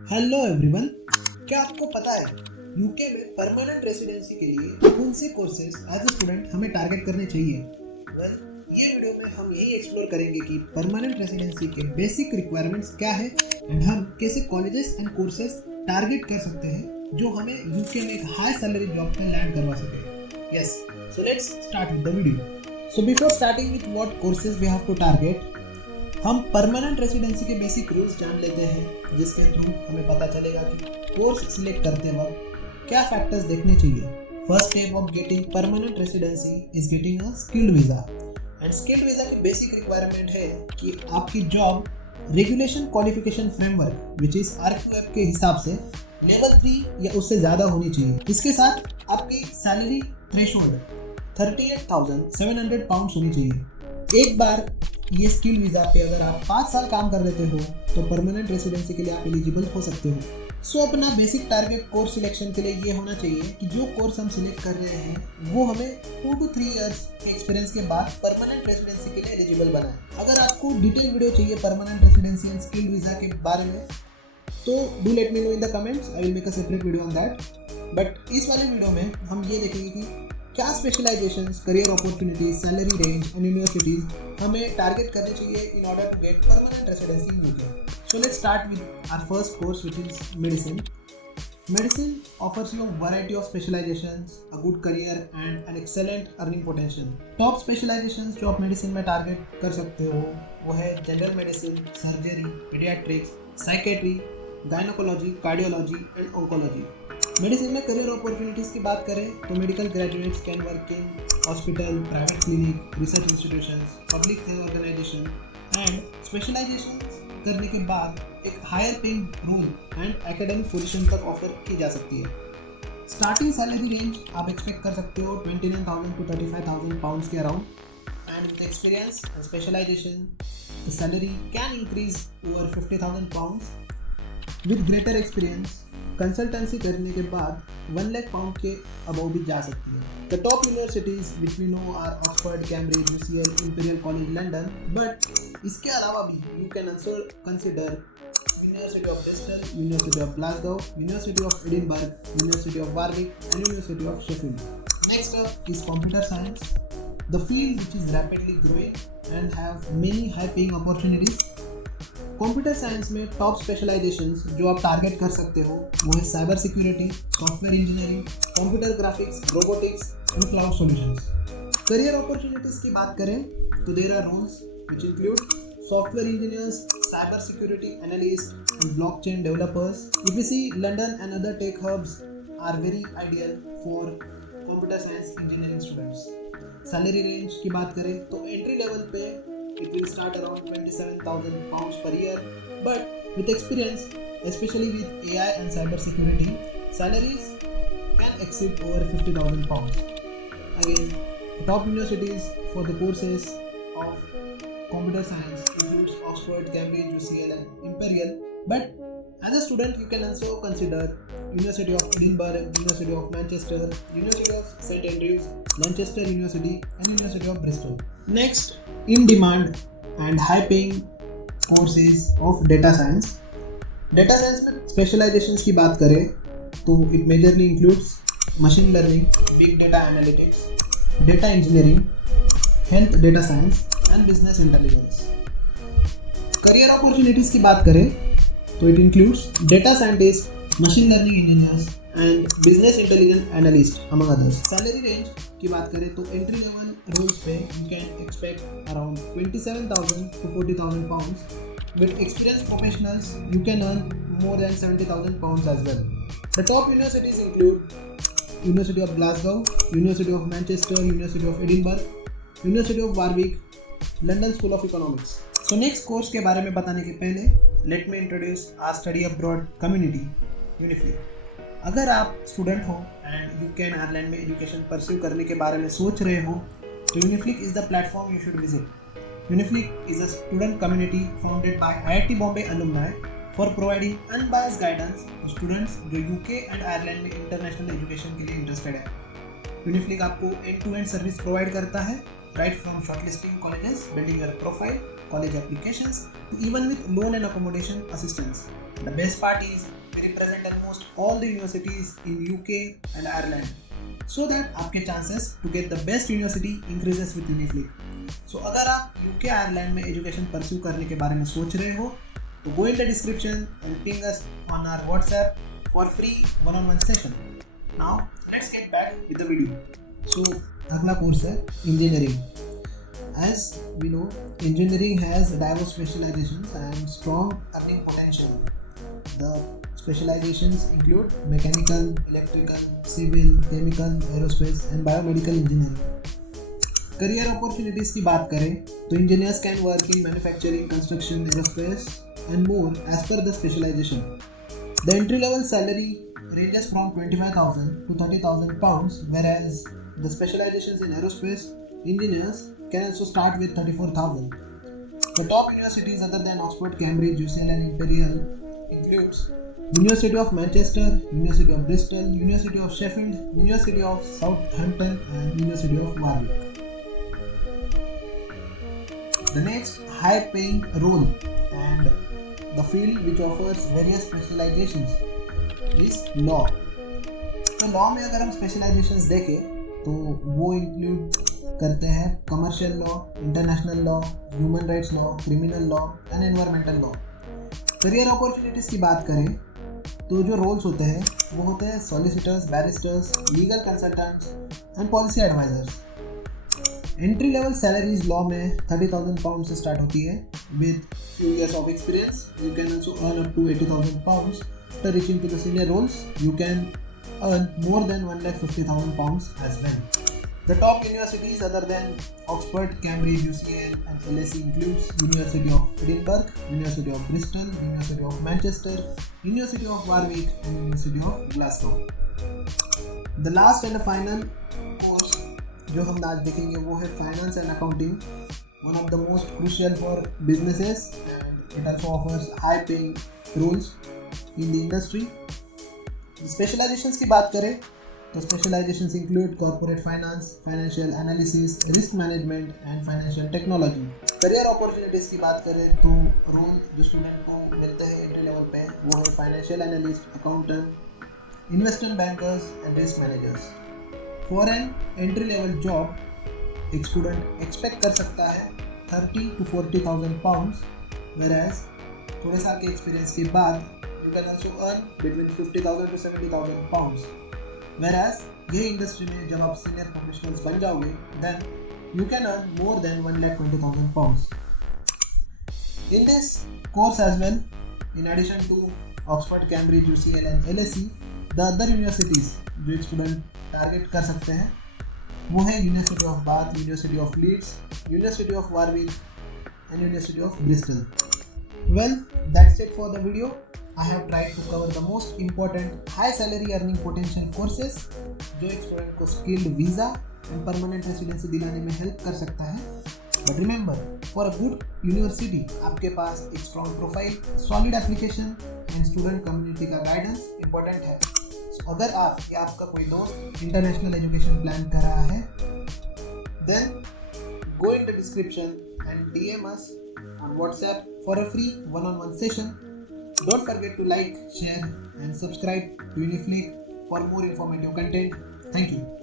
Hello everyone, क्या आपको पता है यूके में परमानेंट रेसिडेंसी के लिए कौन से कोर्सेज एज ए स्टूडेंट हमें टारगेट करने चाहिए? ये वीडियो में हम यही एक्सप्लोर करेंगे कि परमानेंट रेसिडेंसी के बेसिक रिक्वायरमेंट्स क्या है एंड हम कैसे कॉलेजेस एंड कोर्सेज टारगेट कर सकते हैं जो हमें यूके में एक हाई सैलरी जॉब में लैंड करवा सके। Yes, so let's start with the video. So before starting with what courses we have to target, हम परमानेंट रेसिडेंसी के बेसिक रूल्स जान लेते हैं, जिसके थ्रू हमें पता चलेगा कि कोर्स सिलेक्ट करते वक्त क्या फैक्टर्स देखने चाहिए। First step of getting permanent residency is getting a skilled visa. And skilled visa की बेसिक रिक्वायरमेंट है कि आपकी job regulation qualification framework which is RQF के हिसाब से लेवल 3 या उससे ज़्यादा होनी चाहिए। इसके साथ आपकी सैलरी थ्रेशोल्ड 38,700 पाउंड होनी चाहिए। एक बार ये स्किल वीज़ा पे अगर आप 5 साल काम कर लेते हो तो परमानेंट रेसिडेंसी के लिए आप एलिजिबल हो सकते हो। सो अपना बेसिक टारगेट कोर्स सिलेक्शन के लिए ये होना चाहिए कि जो कोर्स हम सिलेक्ट कर रहे हैं वो हमें 2 to 3 इयर्स के एक्सपीरियंस के बाद परमानेंट रेसिडेंसी के लिए एलिजिबल बनाए। अगर आपको डिटेल वीडियो चाहिए permanent residency and skill visa के बारे में तो do let me know in the comments, I will make a separate video on that. But इस वाले वीडियो में हम ये देखेंगे कि क्या specialisations, career opportunities, salary range and universities हमें टारगेट करने चाहिए in order to get permanent residency in UK. So let's start with our first course which is medicine. Medicine offers you a variety of specializations, a good career and an excellent earning potential. Top specializations जो आप medicine में target कर सकते हो वो है general medicine, surgery, paediatrics, psychiatry, gynaecology, cardiology and oncology. Medicine में career opportunities की बात करें तो medical graduates can work in hospital, private clinic, research institutions, public health organisation and specialisations करने के बाद एक higher paying role and academic position तक ऑफर की जा सकती है। स्टार्टिंग सैलरी रेंज आप एक्सपेक्ट कर सकते हो 29,000 to 35,000 पाउंड्स के around, and with experience and specialisation the salary can increase over 50,000 pounds. With greater experience consultancy करने के बाद 1 लाख पाउंड के अबव भी जा सकती है। The top universities which we know are Oxford, Cambridge, UCL, Imperial College London, but इसके अलावा भी you can also consider University of Bristol, University of Glasgow, University of Edinburgh, University of Warwick and University of Sheffield. Next up is computer science, the field which is rapidly growing and have many high paying opportunities. Computer science में top specialisations जो आप target कर सकते हो वो है cyber security, software engineering, computer graphics, robotics and cloud solutions. Career opportunities की बात करें तो there are roles which include software engineers, cyber security analyst and blockchain developers. If you see, London and other tech hubs are very ideal for computer science engineering students. Salary range की बात करें तो entry level पे it will start around 27,000 pounds per year, but with experience, especially with AI and cyber security, salaries can exceed over 50,000 pounds. Again, top universities for the courses of computer science includes Oxford, Cambridge, UCL and Imperial, but as a student you can also consider University of Edinburgh, University of Manchester, University of St Andrews, Manchester University and University of Bristol. Next, in demand and high paying courses of data science. Data science में specializations की बात करें तो it majorly includes machine learning, big data analytics, data engineering, health data science and business intelligence. Career opportunities की बात करें तो it includes data scientists, machine learning engineers and business intelligence analyst among others. Salary range की बात करें तो entry level roles पे you can expect around 27,000 to 40,000 pounds. With experienced professionals you can earn more than 70,000 pounds as well. The top universities include University of Glasgow, University of Manchester, University of Edinburgh, University of Warwick, London School of Economics. So next course के बारे में बताने के पहले let me introduce our study abroad community, UniFlick. अगर आप student हो and UK and Ireland में एजुकेशन परस्यू करने के बारे में सोच रहे हो तो Uniflik is the platform you should visit. Uniflik is a student community founded by IIT Bombay alumni for providing unbiased guidance to students जो यूके एंड आयरलैंड में इंटरनेशनल एजुकेशन के लिए इंटरेस्टेड है। यूनिफ्लिक आपको end to end service provide करता है, right from shortlisting colleges, building your profile college applications to even with loan and accommodation assistance. The best part is we represent almost all the universities in UK and Ireland, so that आपके chances to get the best university increases with Uniflick. So अगर आप UK Ireland में education pursue करने के बारे में सोच रहे हो तो go in the description and ping us on our WhatsApp for free one-on-one session. Now let's get back with the video. So अगला कोर्स है engineering. As we know, engineering has diverse specializations and strong earning potential. The specializations include mechanical, electrical, civil, chemical, aerospace and biomedical engineering. Career opportunities की बात करें तो engineers can work in manufacturing, construction, aerospace and more as per the specialisation. The entry level salary ranges from 25,000 to 30,000 pounds, whereas the specializations in aerospace engineers can also start with 34,000. The top universities other than Oxford, Cambridge, UCL and Imperial includes University of Manchester, University of Bristol, University of Sheffield, University of Southampton and University of Warwick. The next high-paying role and the field which offers various specializations is law. तो law में अगर हम specialisations देखें तो वो include करते हैं commercial law, international law, human rights law, criminal law and environmental law. Career opportunities की बात करें तो जो रोल्स होते हैं वो होते हैं solicitors, barristers, legal consultants and policy advisers. Entry level salaries law में 30,000 पाउंड से स्टार्ट होती है. With few years of experience you can also earn up to 80,000 pounds. After reaching to the senior roles, you can earn more than 150,000 pounds as well. The top universities other than Oxford, Cambridge, UCL and LSE includes University of Edinburgh, University of Bristol, University of Manchester, University of Warwick and University of Glasgow. The last and the final course जो हम आज देखेंगे वो है Finance and Accounting, one of the most crucial for businesses and it also offers high paying roles in the industry. Specialisations की बात करें तो specialisations include corporate finance, financial analysis, risk management and financial technology. Career opportunities की बात करें तो role जो student को मिलते हैं एंट्री लेवल पे वो है financial analyst, accountant, investment bankers and risk managers. For an entry level job एक स्टूडेंट एक्सपेक्ट कर सकता है 30 to 40,000 पाउंड्स, whereas थोड़े साल के एक्सपीरियंस के बाद you can also earn between 50,000 to 70,000 pounds. Whereas ये इंडस्ट्री में जब आप सीनियर प्रोफेशनल्स बन जाओगे then you can earn more than 1,20,000 pounds. In this course as well, in addition to Oxford, Cambridge, UCL and LSE, the other universities जो एक student target कर सकते हैं वो है University of Bath, University of Leeds, University of Warwick and University of Bristol. Well, that's it for the video. I have tried to cover the most important high salary earning potential courses जो एक student को skilled visa and permanent residency दिलाने में help कर सकता है. But remember, for a good university आपके पास एक strong profile, solid application and student community का गाइडेंस इंपॉर्टेंट है. So, अगर आप या आपका कोई दोस्त इंटरनेशनल एजुकेशन प्लान कर रहा है then go in the description and DM us on WhatsApp for a free one-on-one session. Don't forget to like, share and subscribe to Uniflick for more informative content. Thank you.